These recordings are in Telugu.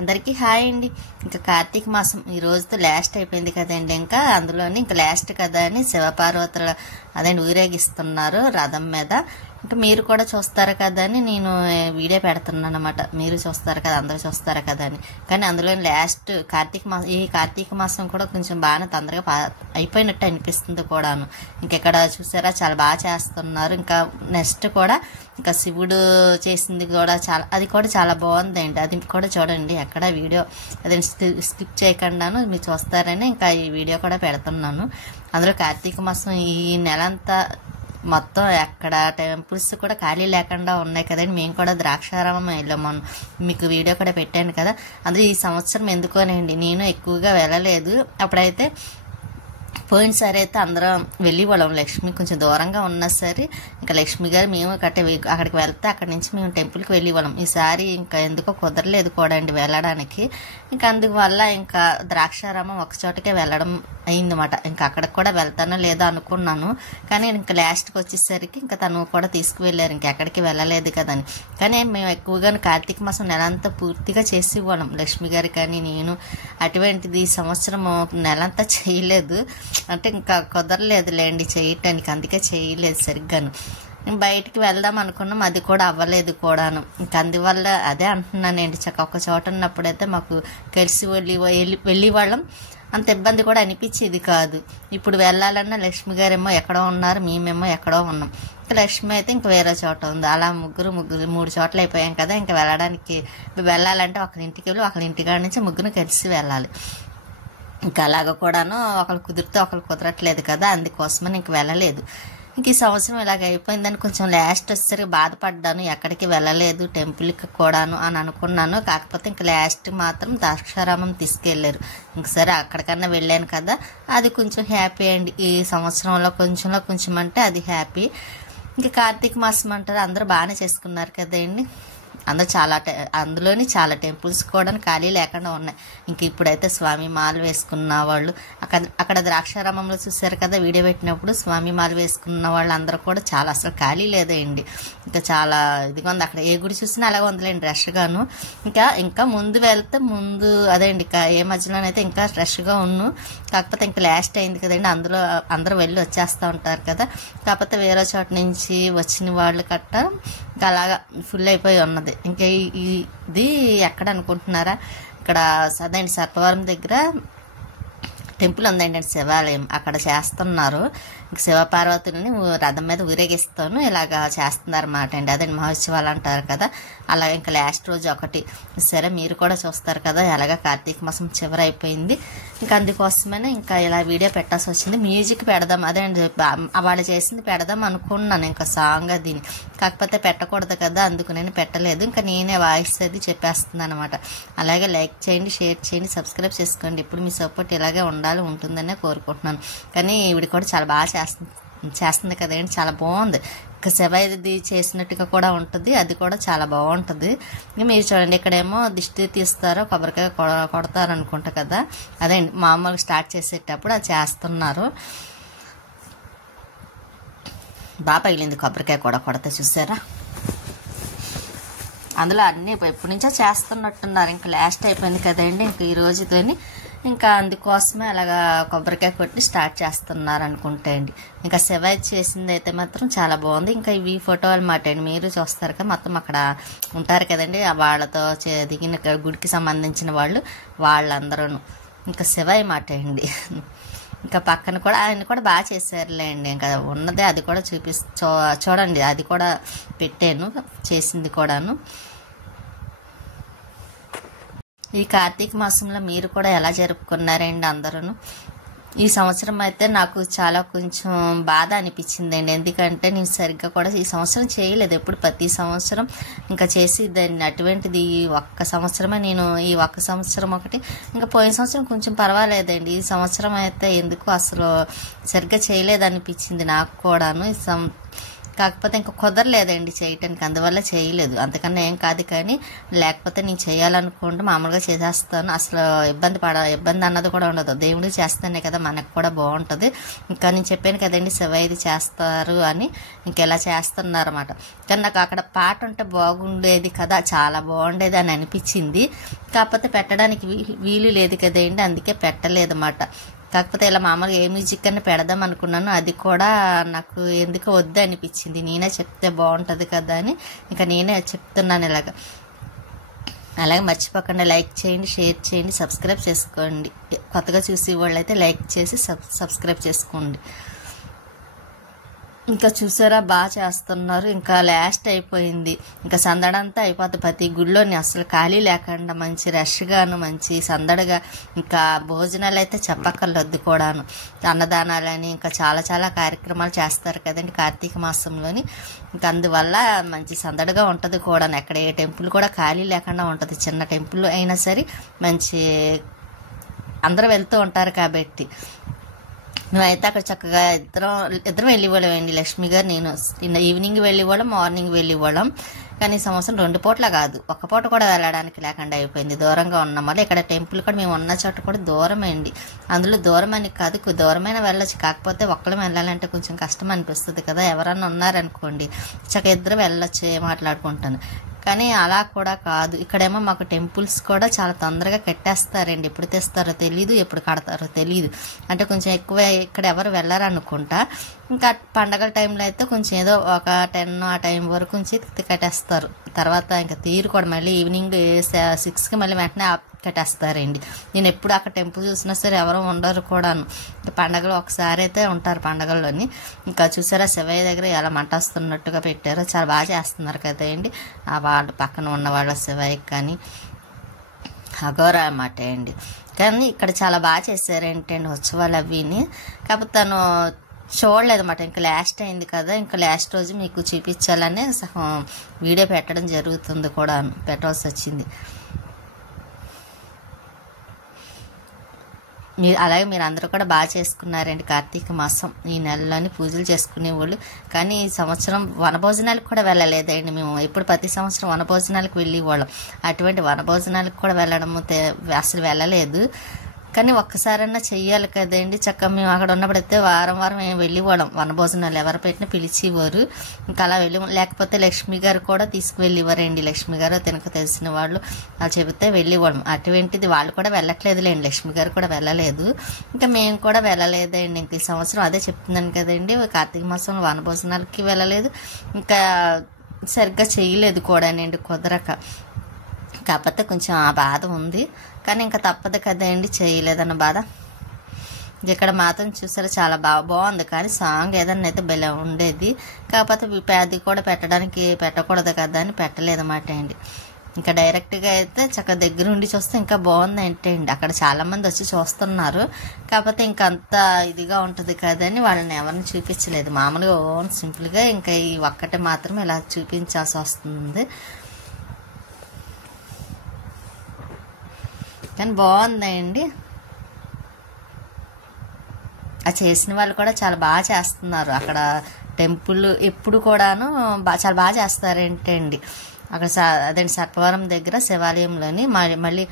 అందరికీ హాయ్ అండి. ఇంకా కార్తీక మాసం ఈ రోజుతో లాస్ట్ అయిపోయింది కదండి. ఇంకా అందులోని ఇంకా లాస్ట్ కదా అని శివపార్వతుల అదండి ఊరేగిస్తున్నారు రథం మీద. ఇంకా మీరు కూడా చూస్తారు కదా అని నేను వీడియో పెడుతున్నాను అనమాట. మీరు చూస్తారు కదా, అందరూ చూస్తారు కదా అని. కానీ అందులో లాస్ట్ ఈ కార్తీక మాసం కూడా కొంచెం బాగా తొందరగా అయిపోయినట్టు అనిపిస్తుంది కూడాను. ఇంకెక్కడ చూసారా చాలా బాగా చేస్తున్నారు. ఇంకా నెక్స్ట్ కూడా ఇంకా శివుడు చేసింది కూడా అది కూడా చాలా బాగుందండి. అది కూడా చూడండి, ఎక్కడ వీడియో అదే స్కిప్ చేయకుండాను మీరు చూస్తారని ఇంకా ఈ వీడియో కూడా పెడుతున్నాను. అందులో కార్తీక మాసం ఈ నెలంతా మొత్తం ఎక్కడ టెంపుల్స్ కూడా ఖాళీ లేకుండా ఉన్నాయి కదండి. మేము కూడా ద్రాక్షారామం వెళ్ళాము, మీకు వీడియో కూడా పెట్టాను కదా. అందులో ఈ సంవత్సరం ఎందుకోనండి నేను ఎక్కువగా వెళ్ళలేదు. అప్పుడైతే పోయినసారి అయితే అందరం వెళ్ళిపోవడం, లక్ష్మి కొంచెం దూరంగా ఉన్నా సరే ఇంకా లక్ష్మి గారు మేము అక్కడికి వెళ్తే అక్కడి నుంచి మేము టెంపుల్కి వెళ్ళిపోవడం. ఈసారి ఇంకా ఎందుకో కుదరలేదు కూడా అండి వెళ్ళడానికి. ఇంకా అందువల్ల ఇంకా ద్రాక్షారామం ఒక చోటకే వెళ్ళడం అయిందన్నమాట. ఇంకా అక్కడికి కూడా వెళ్తానో లేదో అనుకున్నాను, కానీ ఇంకా లాస్ట్కి వచ్చేసరికి ఇంకా తను కూడా తీసుకువెళ్ళారు. ఇంకెక్కడికి వెళ్ళలేదు కదని. కానీ మేము ఎక్కువగా కార్తీక మాసం నెలంతా పూర్తిగా చేసి ఇవ్వడం, లక్ష్మి గారు కానీ నేను. అటువంటిది ఈ సంవత్సరం నెలంతా చేయలేదు, అంటే ఇంకా కుదరలేదులేండి చేయటానికి, అందుకే చేయలేదు సరిగ్గాను. బయటికి వెళ్దాం అనుకున్నాం, అది కూడా అవ్వలేదు కూడాను. ఇంకా అందువల్ల అదే అంటున్నానండి, ఒక చోట ఉన్నప్పుడైతే మాకు కలిసి వెళ్ళి వాళ్ళం, అంత ఇబ్బంది కూడా అనిపించేది కాదు. ఇప్పుడు వెళ్ళాలన్నా లక్ష్మి గారేమో ఎక్కడో ఉన్నారు, మేమేమో ఎక్కడో ఉన్నాం. ఇంకా లక్ష్మి అయితే ఇంక వేరే చోట ఉంది. అలా ముగ్గురు 3 చోట్ల అయిపోయాం కదా. ఇంకా వెళ్ళాలంటే ఒకరింటికి వెళ్ళి ఒకరింటికాడ నుంచి ముగ్గురు కలిసి వెళ్ళాలి. ఇంకా అలాగ కూడాను ఒకళ్ళు కుదిరితే ఒకళ్ళు కుదరట్లేదు కదా, అందుకోసమని ఇంక వెళ్ళలేదు. ఇంక ఈ సంవత్సరం ఇలాగ అయిపోయిందని కొంచెం లాస్ట్ వచ్చేసరికి బాధపడ్డాను, ఎక్కడికి వెళ్ళలేదు టెంపుల్కి కూడాను అని అనుకున్నాను. కాకపోతే ఇంక లాస్ట్ మాత్రం ద్రాక్షారామం తీసుకెళ్లారు. ఇంక సరే అక్కడికన్నా వెళ్ళాను కదా, అది కొంచెం హ్యాపీ అండి. ఈ సంవత్సరంలో కొంచెం అంటే అది హ్యాపీ. ఇంకా కార్తీక మాసం అంటారు, అందరూ బాగానే చేసుకున్నారు కదండి. అందులోని చాలా టెంపుల్స్ కూడా ఖాళీ లేకుండా ఉన్నాయి. ఇంక ఇప్పుడైతే స్వామి మాల వేసుకున్న వాళ్ళు అక్కడ ద్రాక్షారామంలో చూసారు కదా వీడియో పెట్టినప్పుడు, స్వామి మాల వేసుకున్న వాళ్ళు అందరూ కూడా చాలా అసలు ఖాళీ లేదండి. ఇంకా చాలా ఇదిగా ఉంది అక్కడ, ఏ గుడి చూసినా అలాగే ఉందిలేండి రష్గాను. ఇంకా ముందు వెళ్తే అదే అండి ఏ మధ్యలోనైతే ఇంకా రష్గా కాకపోతే ఇంకా లాస్ట్ అయింది కదండి, అందరూ వెళ్ళి వచ్చేస్తూ ఉంటారు కదా. కాకపోతే వేరే చోట నుంచి వచ్చిన వాళ్ళు కట్ట ఇంకా అలాగా ఫుల్ అయిపోయి ఉన్నది. ఇంకా ఇది ఎక్కడ అనుకుంటున్నారా, ఇక్కడ అదండి సర్పవరం దగ్గర టెంపుల్ ఉందండి, శివాలయం. అక్కడ చేస్తున్నారు శివపార్వతులని రథం మీద ఊరేగిస్తాను ఇలాగా చేస్తున్నారు అన్నమాట అండి. అదే మహోత్సవాలు అంటారు కదా, అలా ఇంకా లాస్ట్ రోజు ఒకటి. సరే మీరు కూడా చూస్తారు కదా, ఎలాగ కార్తీక మాసం చివరి అయిపోయింది. ఇంకా అందుకోసమనే ఇంకా ఇలా వీడియో పెట్టాల్సి వచ్చింది. మ్యూజిక్ పెడదాం, అదే అండి వాళ్ళు చేసింది పెడదాం అనుకున్నాను ఇంకా సాంగ్ అది, కాకపోతే పెట్టకూడదు కదా, అందుకు నేను పెట్టలేదు. ఇంకా నేనే వాయిస్ అది చెప్పేస్తున్నాను అనమాట. అలాగే లైక్ చేయండి, షేర్ చేయండి, సబ్స్క్రైబ్ చేసుకోండి. ఇప్పుడు మీ సపోర్ట్ ఇలాగే ఉంటుందనే కోరుకుంటున్నాను. కానీ ఈవిడ కూడా చాలా బాగా చేస్తుంది కదండి, చాలా బాగుంది. ఇంకా శివది చేసినట్టుగా కూడా ఉంటుంది, అది కూడా చాలా బాగుంటుంది. ఇంకా మీరు చూడండి, ఇక్కడేమో దిష్టి తీస్తారో కొబ్బరికాయ కొడతారు అనుకుంటా కదా, అదే మామూలుగా స్టార్ట్ చేసేటప్పుడు అది చేస్తున్నారు. బాగా పగిలింది కొబ్బరికాయ కూడా కొడతా చూసారా. అందులో అన్నీ ఎప్పటి నుంచో చేస్తున్నట్టున్నారు, ఇంకా లాస్ట్ అయిపోయింది కదండి ఇంకా ఈ రోజుతోని. ఇంకా అందుకోసమే అలాగా కొబ్బరికాయ కొట్టి స్టార్ట్ చేస్తున్నారు అనుకుంటా అండి. ఇంకా శివ చేసింది అయితే మాత్రం చాలా బాగుంది. ఇంకా ఇవి ఫోటోలు మాట అండి, మీరు చూస్తారు కదా, మొత్తం అక్కడ ఉంటారు కదండి వాళ్ళతో దిగిన గుడికి సంబంధించిన వాళ్ళందరూ ఇంకా శివ మాట అండి. ఇంకా పక్కన కూడా ఆయన కూడా బాగా చేశారులేండి. ఇంకా ఉన్నదే అది కూడా చూడండి, అది కూడా పెట్టాను చేసింది కూడాను. ఈ కార్తీక మాసంలో మీరు కూడా ఎలా జరుపుకున్నారండి అందరూ? ఈ సంవత్సరం అయితే నాకు చాలా కొంచెం బాధ అనిపించిందండి, ఎందుకంటే నేను సరిగ్గా కూడా ఈ సంవత్సరం చేయలేదు. ఎప్పుడు ప్రతి సంవత్సరం ఇంకా చేసి దాన్ని అటువంటిది ఈ ఒక్క సంవత్సరమే నేను ఈ ఒక్క సంవత్సరం ఒకటి. ఇంకా పోయిన సంవత్సరం కొంచెం పర్వాలేదండి, ఈ సంవత్సరం అయితే ఎందుకు అసలు సరిగ్గా చేయలేదు అనిపించింది నాకు కూడాను. కాకపోతే ఇంకా కుదరలేదండి చేయటానికి, అందువల్ల చేయలేదు. అంతకన్నా ఏం కాదు, కానీ లేకపోతే నేను చేయాలనుకుంటే మామూలుగా చేసేస్తాను. అసలు ఇబ్బంది అన్నది కూడా ఉండదు. దేవుడికి చేస్తానే కదా మనకు కూడా బాగుంటుంది. ఇంకా నేను చెప్పాను కదండి శివయ్యది చేస్తారు అని, ఇంకెలా చేస్తున్నారు అన్నమాట. కానీ నాకు అక్కడ పాట ఉంటే బాగుండేది కదా, చాలా బాగుండేది అని అనిపించింది. కాకపోతే పెట్టడానికి వీలు లేదు కదండి, అందుకే పెట్టలేదన్నమాట. కాకపోతే ఇలా మామూలుగా ఏ మ్యూజిక్ అని పెడదాం అనుకున్నాను, అది కూడా నాకు ఎందుకో వద్దు అనిపించింది. నేనే చెప్తే బాగుంటుంది కదా అని ఇంకా నేనే చెప్తున్నాను ఇలాగ. అలాగే మర్చిపోకుండా లైక్ చేయండి, షేర్ చేయండి, సబ్స్క్రైబ్ చేసుకోండి. కొత్తగా చూసే వాళ్ళు అయితే లైక్ చేసి సబ్స్క్రైబ్ చేసుకోండి. ఇంకా చూసారా బాగా చేస్తున్నారు. ఇంకా లాస్ట్ అయిపోయింది, ఇంకా సందడంతా అయిపోతుంది. ప్రతి గుళ్ళోని అసలు ఖాళీ లేకుండా మంచి రష్గాను మంచి సందడిగా, ఇంకా భోజనాలు అయితే చెప్పక్కర్లొద్దు కూడాను. అన్నదానాలని ఇంకా చాలా చాలా కార్యక్రమాలు చేస్తారు కదండి కార్తీక మాసంలోని. ఇంకా అందువల్ల మంచి సందడిగా ఉంటుంది కూడా. ఎక్కడ ఏ టెంపుల్ కూడా ఖాళీ లేకుండా ఉంటుంది. చిన్న టెంపుల్ అయినా సరే మంచి అందరూ వెళ్తూ ఉంటారు కాబట్టి. మేమైతే అక్కడ చక్కగా ఇద్దరం వెళ్ళివ్వడం అండి, లక్ష్మి గారు నేను. ఈవినింగ్ వెళ్ళివ్వడం, మార్నింగ్ వెళ్ళివ్వడం. కానీ ఈ సంవత్సరం 2 పూట్ల కాదు, 1 పూట కూడా వెళ్ళడానికి లేకుండా అయిపోయింది. దూరంగా ఉన్నాం వల్ల ఇక్కడ టెంపుల్ కూడా మేము ఉన్న చోట కూడా దూరం అండి. అందులో దూరం అని కాదు, దూరమైన వెళ్ళొచ్చు. కాకపోతే ఒక్కళ్ళం వెళ్ళాలంటే కొంచెం కష్టం అనిపిస్తుంది కదా. ఎవరన్నా ఉన్నారనుకోండి చక్కగా ఇద్దరు వెళ్ళొచ్చు మాట్లాడుకుంటాను. కానీ అలా కూడా కాదు. ఇక్కడేమో మాకు టెంపుల్స్ కూడా చాలా తొందరగా కట్టేస్తారండి. ఎప్పుడు తెస్తారో తెలీదు, ఎప్పుడు కడతారో తెలీదు. అంటే కొంచెం ఎక్కువ ఇక్కడ ఎవరు వెళ్ళారనుకుంటా. ఇంకా పండగల టైంలో అయితే కొంచెం ఏదో ఒక 10 ఆ టైం వరకు ఉంచి కట్టేస్తారు. తర్వాత ఇంకా తీరు కూడా మళ్ళీ ఈవినింగ్ 6కి మళ్ళీ వెంటనే కట్టేస్తారండి. నేను ఎప్పుడు అక్కడ టెంపుల్ చూసినా సరే ఎవరు ఉండరు కూడాను. పండగలు ఒకసారి అయితే ఉంటారు పండగల్లోని. ఇంకా చూసారా శివయ్య దగ్గర ఎలా మంట వస్తున్నట్టుగా పెట్టారో, చాలా బాగా చేస్తున్నారు కదండి. వాళ్ళు పక్కన ఉన్న వాళ్ళ శివయ్యకి కానీ అఘోర అన్నమాట అండి. కానీ ఇక్కడ చాలా బాగా చేశారేంటండి ఉత్సవాలు అవిని. కాకపోతే తను చూడలేదన్నమాట. ఇంకా లాస్ట్ అయింది కదా, ఇంకా లాస్ట్ రోజు మీకు చూపించాలనే వీడియో పెట్టడం జరుగుతుంది కూడా, పెట్టవలసి వచ్చింది. అలాగే మీరు అందరూ కూడా బాగా చేసుకున్నారండి కార్తీక మాసం. ఈ నెలలోని పూజలు చేసుకునేవాళ్ళు. కానీ ఈ సంవత్సరం వనభోజనాలకు కూడా వెళ్ళలేదండి మేము. ఇప్పుడు ప్రతి సంవత్సరం వనభోజనాలకు వెళ్ళేవాళ్ళం. అటువంటి వనభోజనాలకు కూడా వెళ్ళడము అసలు వెళ్ళలేదు. కానీ ఒక్కసారన్నా చెయ్యాలి కదండి. చక్కగా మేము అక్కడ ఉన్నప్పుడైతే వారం మేము వెళ్ళివ్వడం వనభోజనాలు. ఎవరు పెట్టినా పిలిచేవారు. ఇంకా అలా లేకపోతే లక్ష్మి గారు కూడా తీసుకువెళ్ళివ్వరండి. లక్ష్మి గారు తినక తెలిసిన వాళ్ళు వాళ్ళు చెబితే వెళ్ళివ్వడం. అటువంటిది వాళ్ళు కూడా వెళ్ళట్లేదులేండి, లక్ష్మి గారు కూడా వెళ్ళలేదు. ఇంకా మేము కూడా వెళ్ళలేదండి. ఇంక ఈ సంవత్సరం అదే చెప్తున్నాను కదండి, కార్తీక మాసంలో వనభోజనాలకి వెళ్ళలేదు. ఇంకా సరిగ్గా చేయలేదు కూడానండి, కుదరక. కాకపోతే కొంచెం ఆ బాధ ఉంది. కానీ ఇంకా తప్పదు కదండి, చేయలేదన్న బాధ. ఇక్కడ మాత్రం చూసారా చాలా బాగుంది. కానీ సాంగ్ ఏదన్నా అయితే భలే ఉండేది. కాకపోతే అది కూడా పెట్టకూడదు కదా అని పెట్టలేదన్నమాట అండి. ఇంకా డైరెక్ట్గా అయితే చక్కగా దగ్గర ఉండి చూస్తే ఇంకా బాగుంది ఏంటండి. అక్కడ చాలా మంది వచ్చి చూస్తున్నారు. కాకపోతే ఇంకా అంత ఇదిగా ఉంటుంది కదని వాళ్ళని ఎవరిని చూపించలేదు. మామూలుగా ఓన్ సింపుల్గా ఇంకా ఈ ఒక్కటే మాత్రం ఇలా చూపించాల్సి వస్తుంది. కానీ బాగుందండి. ఆ చేసిన వాళ్ళు కూడా చాలా బాగా చేస్తున్నారు. అక్కడ టెంపుల్ ఎప్పుడు కూడాను చాలా బాగా చేస్తారేంటండి. అక్కడ అదేంటి సర్పవరం దగ్గర శివాలయంలోని మళ్ళీ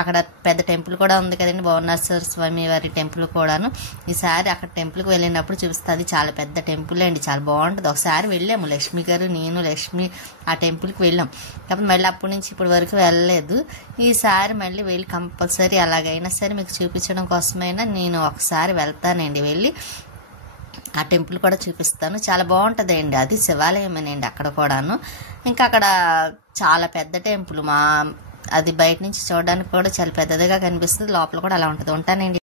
అక్కడ పెద్ద టెంపుల్ కూడా ఉంది కదండి, భువనేశ్వర స్వామి వారి టెంపుల్ కూడాను. ఈసారి అక్కడ టెంపుల్కి వెళ్ళినప్పుడు చూపిస్తుంది. చాలా పెద్ద టెంపుల్ అండి, చాలా బాగుంటుంది. ఒకసారి వెళ్ళాము లక్ష్మి గారు నేను లక్ష్మి ఆ టెంపుల్కి వెళ్ళాం. కాకపోతే మళ్ళీ అప్పటి నుంచి ఇప్పటి వరకు వెళ్ళలేదు. ఈసారి మళ్ళీ వెళ్ళి కంపల్సరీ ఎలాగైనా సరే మీకు చూపించడం కోసమైనా నేను ఒకసారి వెళ్తానండి. వెళ్ళి ఆ టెంపుల్ కూడా చూపిస్తాను. చాలా బాగుంటుందండి. అది శివాలయమేనండి అక్కడ కూడాను. ఇంకా అక్కడ చాలా పెద్ద టెంపుల్. అది బయట నుంచి చూడడానికి కూడా చాలా పెద్దదిగా కనిపిస్తుంది. లోపల కూడా అలా ఉంటుంది. ఉంటానండి.